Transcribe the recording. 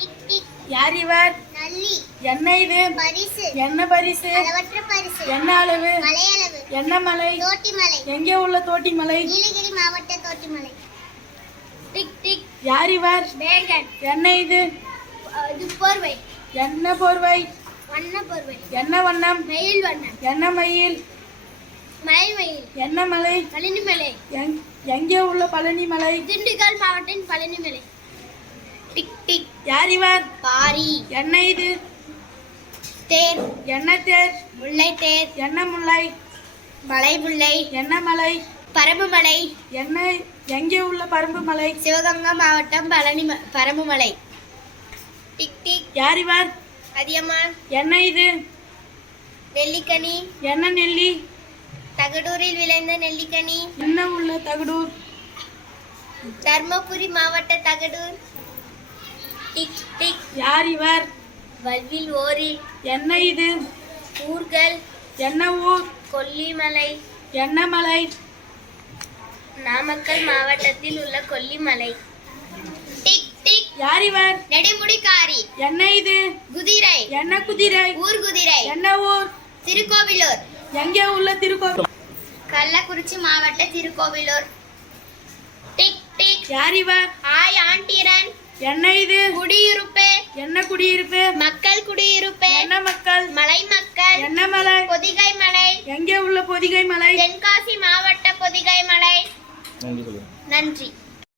Tick tick. யார் இவர்? நல்லி. என்ன இது? பரிசு. என்ன பரிசு? அளவற்ற பரிசு. என்ன அளவு? மலையளவு. என்ன மலை? தோட்டிமலை. எங்கே உள்ள தோட்டிமலை? நீலகிரி மாவட்ட தோட்டிமலை. Tick tick. யார் இவர்? பேகன். என்ன இது? இது போர்வை. என்ன போர்வை? வண்ண போர்வை. என்ன வண்ணம்? மயில் வண்ணம். என்ன மயில்? மயில் மயில். என்ன மலை? பழனிமலை. எங்கே உள்ள பழனி மலை? திண்டுக்கல் மாவட்டம் பழனிமலை. Tick tick. யார் இவர்? பாரி. என்ன இது? தேர். என்ன தேர்? முல்லை தேர். என்ன முல்லை? மலை முல்லை. என்ன மலை? பரம்புமலை. என்ன எங்கே உள்ள பரம்பு மலை? சிவகங்கை மாவட்டம் பரம்புமலை. Tick tick. யார் இவர்? அதியமான். என்ன இது? நெல்லிக்கனி. என்ன நெல்லி? தகடூரில் விளைந்த நெல்லிக்கனி. என்ன உள்ள தகடூர்? தர்மபுரி மாவட்ட தகடூர். Tick tick. யார் இவர்? வல்வில் ஓரி. என்ன இது? ஊர்கள். என்ன ஊர்? கொல்லிமலை. என்ன மலை? நாமக்கல் மாவட்டத்தில் உள்ள கொல்லிமலை. Tick tick. யார் இவர்? நெடுமுடிக்காரி. என்ன இது? குதிரை. என்ன குதிரை? ஊர் குதிரை. என்ன ஊர்? திருக்கோவிலூர். எங்கே உள்ள திருக்கோவில்? கள்ளக்குறிச்சி மாவட்ட திருக்கோவிலூர். Tick tick. யார் இவர்? ஆய் ஆண்டிரன். என்ன இது? குடியிருப்பு. என்ன குடியிருப்பு? மக்கள் குடியிருப்பு. என்ன மக்கள்? மலை மக்கள். என்ன மலை? பொதிகை மலை. எங்கே உள்ள பொதிகை மலை? தென்காசி மாவட்ட பொதிகை மலை. நன்றி.